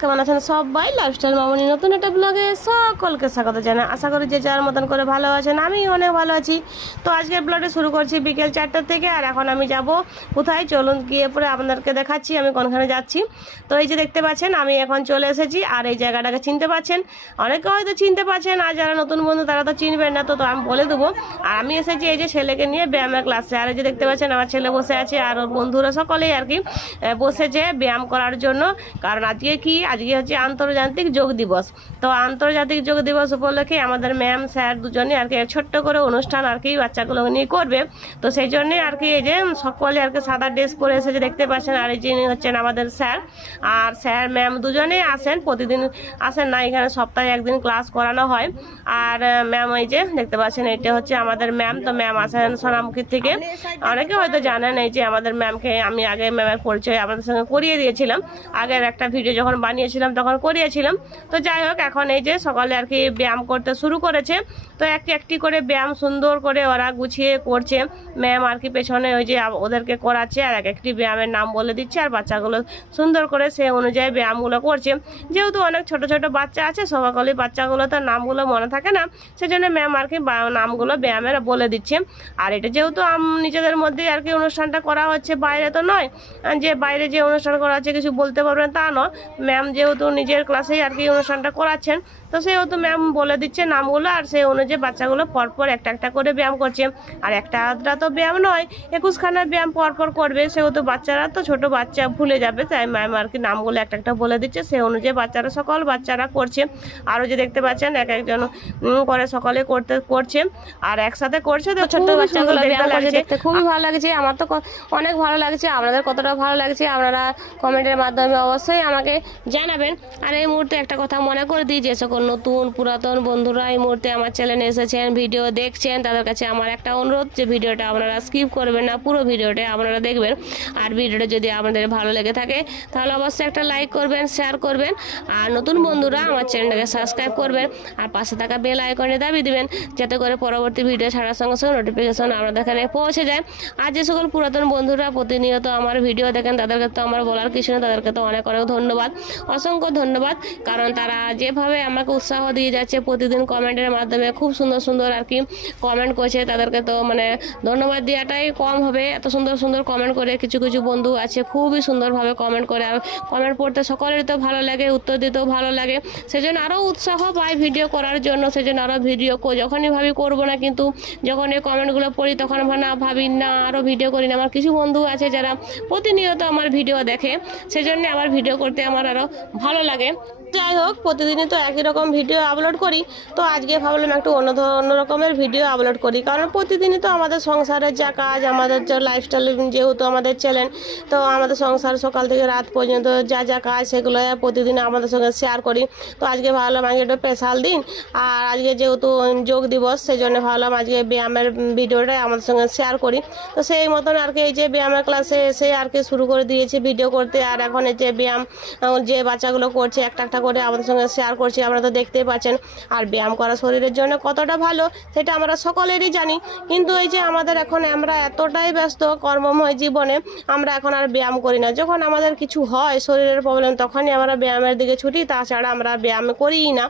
কেমন আছেন সবাই? লাইফস্টাইল মামনি, নতুন একটা ব্লগে সকলকে স্বাগত জানাই। আশা করি যে যার মতন করে ভালো আছেন আমি অনেক ভালো আছি। তো আজকের ব্লগটা শুরু করছি বিকেল চারটার থেকে, আর এখন আমি যাব কোথায়? চলুন গিয়ে পরে আপনাদেরকে দেখাচ্ছি, আমি কোনখানে যাচ্ছি। তো এই যে দেখতে পাচ্ছেন, আমি এখন চলে এসেছি, আর এই জায়গাটাকে চিনতে পাচ্ছেন। অনেকে হয়তো চিনতে পারছেন আর যারা নতুন বন্ধু তারা তো চিনবেন না, তো আমি বলে দেবো। আর আমি এসেছি এই যে ছেলেকে নিয়ে ব্যায়ামের ক্লাসে আর এই যে দেখতে পাচ্ছেন, আমার ছেলে বসে আছে, আর ওর বন্ধুরা সকলেই আর কি বসেছে ব্যায়াম করার জন্য। কারণ আজকে কি? আজকে হচ্ছে আন্তর্জাতিক যোগ দিবস। তো আন্তর্জাতিক যোগ দিবস উপলক্ষে আমাদের ম্যাম স্যার দুজনে আর কি ছোট্ট করে অনুষ্ঠান আর কি বাচ্চাগুলো নিয়ে করবে। তো সেই জন্যে আর কি এই যে সকলে আর কি সাদা ড্রেস পরে এসেছে দেখতে পাচ্ছেন, আর এই যিনি হচ্ছেন আমাদের স্যার আর স্যার ম্যাম দুজনেই আসেন, প্রতিদিন আসেন না, এখানে সপ্তাহে একদিন ক্লাস করানো হয়। আর ম্যাম এই যে দেখতে পাচ্ছেন, এটা হচ্ছে আমাদের ম্যাম তো ম্যাম আসেন সোনামুখীর থেকে। অনেকে হয়তো জানেন এই যে আমাদের ম্যামকে আমি আগে ম্যামের পরিচয় আপনাদের সঙ্গে করিয়ে দিয়েছিলাম। আগের একটা ভিডিও যখন বানিয়েছিলাম তখন করিয়েছিলাম। তো যাই হোক, এখন এই যে সকালে আর কি ব্যায়াম করতে শুরু করেছে। তো একটি একটি করে ব্যায়াম সুন্দর করে ওরা গুছিয়ে করছে। ম্যাম আর কি পেছনে ওই যে ওদেরকে করাচ্ছে আর এক একটি ব্যায়ামের নাম বলে দিচ্ছে আর বাচ্চাগুলো সুন্দর করে সে অনুযায়ী ব্যায়ামগুলো করছে। যেহেতু অনেক ছোট ছোট বাচ্চা আছে সকলেই বাচ্চাগুলো তার নামগুলো মনে থাকে না, সেজন্য ম্যাম আর কি নামগুলো ব্যায়ামের বলে দিচ্ছে। আর এটা যেহেতু নিজেদের মধ্যে আর কি অনুষ্ঠানটা করা হচ্ছে, বাইরে তো নয়। যে বাইরে যে অনুষ্ঠান করা হচ্ছে, কিছু বলতে পারবেন তা নয়। ম্যাম যেহেতু নিজের ক্লাসেই আর কি অনুষ্ঠানটা করাচ্ছেন তো সেহেতু ম্যাম বলে দিচ্ছে নামগুলো আর সেই অনুযায়ী বাচ্চাগুলো পরপর একটা একটা করে ব্যায়াম করছে। আর একটা আধটা তো ব্যায়াম নয় একুশখানা ব্যায়াম পরপর করবে। সেহেতু বাচ্চারা তো ছোট বাচ্চা ভুলে যাবে। তাই ম্যাম আর কি নামগুলো একটা একটা বলে দিচ্ছে। সেই অনুযায়ী বাচ্চারা সকল বাচ্চারা করছে। আরও যে দেখতে পাচ্ছেন এক একজন করে সকলে করতে করছে। আর একসাথে করছে তো ছোট্ট বাচ্চাগুলো ব্যায়াম করছে দেখতে খুবই ভালো লাগছে। আমার তো অনেক ভালো লাগছে। আপনাদের কতটা ভালো লাগছে আপনারা কমেন্টের মাধ্যমে অবশ্যই আমাকে জানাবেন। আর এই মুহূর্তে একটা কথা মনে করে দিই যে সকল নতুন পুরাতন বন্ধুরা এই মুহূর্তে আমার চ্যানেলে এসেছেন ভিডিও দেখছেন, তাদের কাছে আমার একটা অনুরোধ যে ভিডিওটা আপনারা স্কিপ করবেন না, পুরো ভিডিওটা আপনারা দেখবেন। আর ভিডিওটা যদি আপনাদের ভালো লেগে থাকে, তাহলে অবশ্যই একটা লাইক করবেন শেয়ার করবেন। আর নতুন বন্ধুরা আমার চ্যানেলটাকে সাবস্ক্রাইব করবেন আর পাশে থাকা বেল আইকনে দাবি দিবেন, যাতে করে পরবর্তী ভিডিও ছাড়ার সঙ্গে সঙ্গে নোটিফিকেশন আপনাদের এখানে পৌঁছে যায়। আর যে সকল পুরাতন বন্ধুরা প্রতিনিয়ত আমার ভিডিও দেখেন, তাদেরকে তো আমার বলার কিছু না তাদেরকে তো অনেক অনেক ধন্যবাদ। অসংখ্য ধন্যবাদ, কারণ তারা যেভাবে আমাকে উৎসাহ দিয়ে যাচ্ছে প্রতিদিন কমেন্টের মাধ্যমে। খুব সুন্দর সুন্দর আর কি কমেন্ট করছে তাদেরকে তো মানে ধন্যবাদ দেওয়াটাই কম হবে। এত সুন্দর সুন্দর কমেন্ট করে কিছু কিছু বন্ধু আছে, খুবই সুন্দরভাবে কমেন্ট করে। আর কমেন্ট পড়তে সকলেরই তো ভালো লাগে, উত্তর দিতেও ভালো লাগে। সেজন্য আরও উৎসাহ পাই ভিডিও করার জন্য, সেজন্য আরও ভিডিও যখনই ভাবি করব না কিন্তু যখন এই কমেন্টগুলো পড়ি তখন না ভাবি, না আরও ভিডিও করি না। আমার কিছু বন্ধু আছে যারা প্রতিনিয়ত আমার ভিডিও দেখে, সেজন্য আমার ভিডিও করতে আমার আরও ভালো লাগে। যাই হোক, প্রতিদিনই তো একই রকম ভিডিও আপলোড করি। তো আজকে ভাবলাম একটু অন্য অন্য রকমের ভিডিও আপলোড করি। কারণ প্রতিদিনই তো আমাদের সংসারের যা কাজ, আমাদের যে লাইফস্টাইল যেহেতু আমাদের চ্যানেল তো আমাদের সংসার সকাল থেকে রাত পর্যন্ত যা যা কাজ, সেগুলো প্রতিদিন আমাদের সঙ্গে শেয়ার করি। তো আজকে ভাবলাম আজকে একটা স্পেশাল দিন। আর আজকে যেহেতু যোগ দিবস সেই জন্য ভাবলাম আজকে ব্যায়ামের ভিডিওটা আমাদের সঙ্গে শেয়ার করি। তো সেই মতন আর কি এই যে ব্যায়ামের ক্লাসে এসে আর কি শুরু করে দিয়েছি ভিডিও করতে। আর এখন এই যে ব্যায়াম যে বাচ্চাগুলো করছে, একটা একটা করে আমাদের সঙ্গে শেয়ার করছি, আপনারা তো দেখতেই পাচ্ছেন। আর ব্যায়াম করা শরীরের জন্য কতটা ভালো, সেটা আমরা সকলেরই জানি। কিন্তু এই যে আমাদের এখন আমরা এতটাই ব্যস্ত কর্মময় জীবনে, আমরা এখন আর ব্যায়াম করি না। যখন আমাদের কিছু হয়, শরীরের প্রবলেম তখনই আমরা ব্যায়ামের দিকে ছুটি, তাছাড়া আমরা ব্যায়াম করিই না।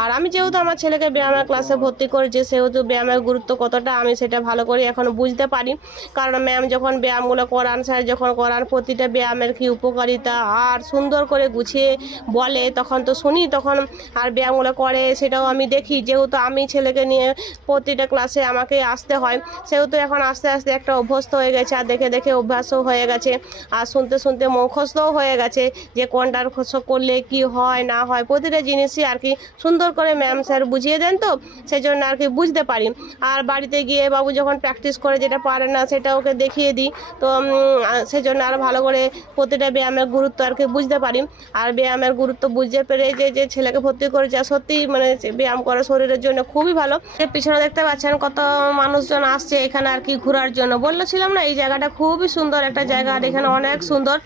আর আমি যেহেতু আমার ছেলেকে ব্যায়ামের ক্লাসে ভর্তি করেছি, সেহেতু ব্যায়ামের গুরুত্ব কতটা, আমি সেটা ভালো করে এখন বুঝতে পারি। কারণ ম্যাম যখন ব্যায়ামগুলো করান স্যার যখন করান, প্রতিটা ব্যায়ামের কি উপকারিতা, আর সুন্দর করে গুছিয়ে বলে, তখন তো শুনি তখন আর ব্যায়ামগুলো করে সেটাও আমি দেখি। যেহেতু আমি ছেলেকে নিয়ে প্রতিটা ক্লাসে আমাকে আসতে হয় সেহেতু এখন আস্তে আস্তে একটা অভ্যস্ত হয়ে গেছে আর দেখে দেখে অভ্যাসও হয়ে গেছে। আর শুনতে শুনতে মুখস্থও হয়ে গেছে যে কোনটার করলে কি হয় না হয়। প্রতিটা জিনিসই আর কি সুন্দর করে ম্যাম স্যার বুঝিয়ে দেন তো সেই জন্য আর কি বুঝতে পারি। আর বাড়িতে গিয়ে বাবু যখন প্র্যাকটিস করে যেটা পারে না সেটা ওকে দেখিয়ে দিই। তো উম, আহ, সেই জন্য আরও ভালো করে প্রতিটা ব্যায়ামের গুরুত্ব আর কি বুঝতে পারি। আর ব্যায়ামের গুরুত্ব বুঝতে পেরে যে যে ছেলেকে ভর্তি করেছে সত্যি মানে ব্যায়াম করা শরীরের জন্য খুবই ভালো। পিছনে দেখতে পাচ্ছেন কত মানুষজন আসছে এখানে আর কি ঘোরার জন্য। বলছিলাম না, এই জায়গাটা খুবই সুন্দর একটা জায়গা, আর এখানে অনেক সুন্দর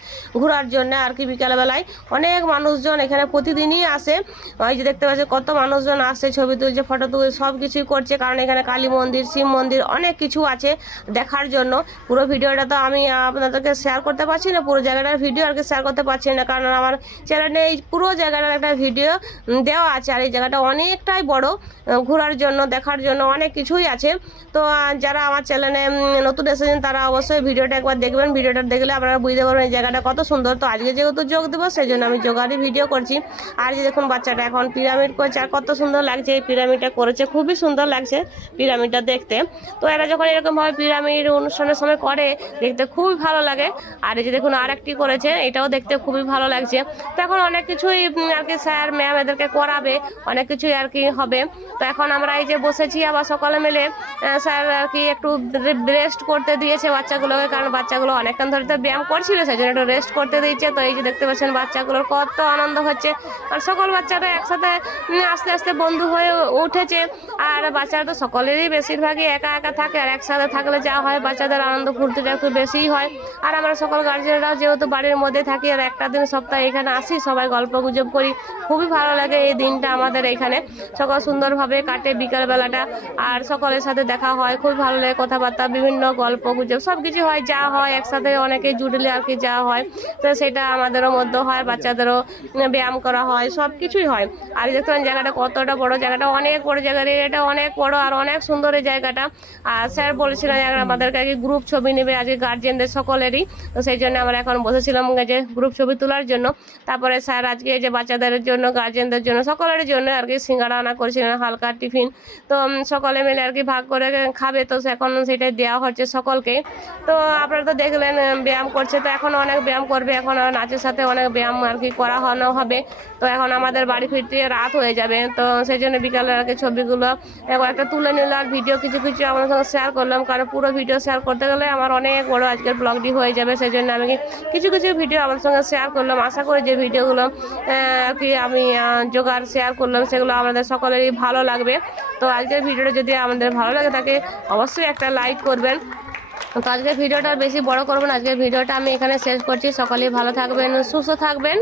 ঘোরার জন্য আর কি বিকালবেলায় অনেক মানুষজন এখানে প্রতিদিনই আসে। ওই যে দেখতে পাচ্ছেন কত মানুষজন আসছে, ছবি তুলছে, ফটো তুলছে সব কিছুই করছে, কারণ এখানে কালী মন্দির, শিব মন্দির অনেক কিছু আছে দেখার জন্য। পুরো ভিডিওটা তো আমি আপনাদেরকে শেয়ার করতে পারছি না, পুরো জায়গাটার ভিডিও আর কি শেয়ার করতে পারছি না, কারণ আমার চ্যানেলে এই পুরো জায়গাটার একটা ভিডিও দেওয়া আছে। আর এই জায়গাটা অনেকটাই বড় ঘোরার জন্য, দেখার জন্য অনেক কিছুই আছে। তো যারা আমার চ্যানেলে নতুন এসেছেন, তারা অবশ্যই ভিডিওটা একবার দেখবেন। ভিডিওটা দেখলে আপনারা বুঝতে পারবেন এই জায়গাটা কত সুন্দর। তো আজকে যেহেতু যোগ দিবস, সেই জন্য আমি যোগারই ভিডিও করছি। আর যে দেখুন বাচ্চাটা এখন পিরামিড করছে, আর কত সুন্দর লাগছে। এই পিরামিডটা করেছে, খুবই সুন্দর লাগছে পিরামিডটা দেখতে। তো এরা যখন এরকমভাবে পিরামিড অনুষ্ঠানের সময় করে, দেখতে খুবই ভালো লাগে। আর এই যে দেখুন আর একটি করেছে, এটাও দেখতে খুবই ভালো লাগছে। তো এখন অনেক কিছুই আর কি স্যার ম্যাম এদেরকে করাবে, অনেক কিছুই আর কি হবে। তো এখন আমরা এই যে বসেছি, আবার সকালে মিলে স্যার আর কি একটু রেস্ট করতে দিয়েছে বাচ্চাগুলোকে, কারণ বাচ্চাগুলো অনেকক্ষণ ধরে তো ব্যায়াম করছিল সেই জন্য একটু রেস্ট করতে দিয়েছে। তো এই যে দেখতে পাচ্ছেন, বাচ্চাগুলোর কত আনন্দ হচ্ছে। আর সকল বাচ্চারা একসাথে আস্তে আস্তে বন্ধু হয়ে উঠেছে। আর বাচ্চারা তো সকলেরই বেশিরভাগই একা একা থাকে, আর একসাথে থাকলে যা হয়, বাচ্চাদের আনন্দ ফুর্তিটা একটু বেশিই হয়। আর আমরা সকল গার্জেনরাও যেহেতু বাড়ির মধ্যে থাকি, আর একটা দিন সপ্তাহে এখানে আসি, সবাই গল্প গুজব করি। খুবই ভালো লাগে এই দিনটা আমাদের এখানে। সকল সুন্দরভাবে কাটে বিকালবেলাটা আর সকলের সাথে দেখা হয়। খুব ভালো লাগে কথাবার্তা, বিভিন্ন গল্প, গুজব সব কিছু হয়, যা হয় একসাথে অনেকে জুড়লে আর কি যা হয়। তো সেটা আমাদেরও মধ্যে হয়, বাচ্চাদেরও ব্যায়াম করা হয় সব কিছুই হয়। আর দেখতে জায়গাটা কতটা বড়, জায়গাটা অনেক বড় জায়গা এটা অনেক বড় আর অনেক সুন্দর এই জায়গাটা। আর স্যার বলেছিলেন আমাদেরকে আগে গ্রুপ ছবি নেবে আজকে গার্জেনদের সকলেরই। তো সেই জন্য আমরা এখন বসেছিলাম যে গ্রুপ ছবি তোলার জন্য। তারপরে স্যার আজকে যে বাচ্চাদের জন্য গার্জেনদের জন্য, সকলের জন্য আর কি সিঙ্গারা আনা করেছিলেন, হালকা টিফিন। তো সকলে মিলে আর কি ভাগ করে খাবে। তো এখন সেটা দেওয়া হচ্ছে সকলকে। তো আপনারা তো দেখলেন ব্যায়াম করছে। তো এখন অনেক ব্যায়াম করবে। এখন নাচের সাথে অনেক ব্যায়াম আর কি করা হনো হবে। তো এখন আমাদের বাড়ি ফিরতে রাত হয়ে যাবে। তো সেই জন্য বিকালে আর কি ছবিগুলো একটা তুলে নিলাম ভিডিও কিছু কিছু আমার সঙ্গে শেয়ার করলাম। কারণ পুরো ভিডিও শেয়ার করতে গেলে আমার অনেক বড় আজকের ব্লগটি হয়ে যাবে। সেই জন্য আমি কিছু কিছু ভিডিও আমার সঙ্গে শেয়ার করলাম। আশা করি যে ভিডিওগুলো আর কি আমি জোগাড় শেয়ার করলাম, সেগুলো আমাদের সকলেরই ভালো লাগবে। তো আজকের ভিডিওটা যদি আমাদের ভালো লাগে তাকে অবশ্যই একটা লাইক করবেন। তো আজকের ভিডিওটা বেশি বড় করবেন আজকের ভিডিওটা আমি এখানে শেষ করছি। সকলেই ভালো থাকবেন, সুস্থ থাকবেন।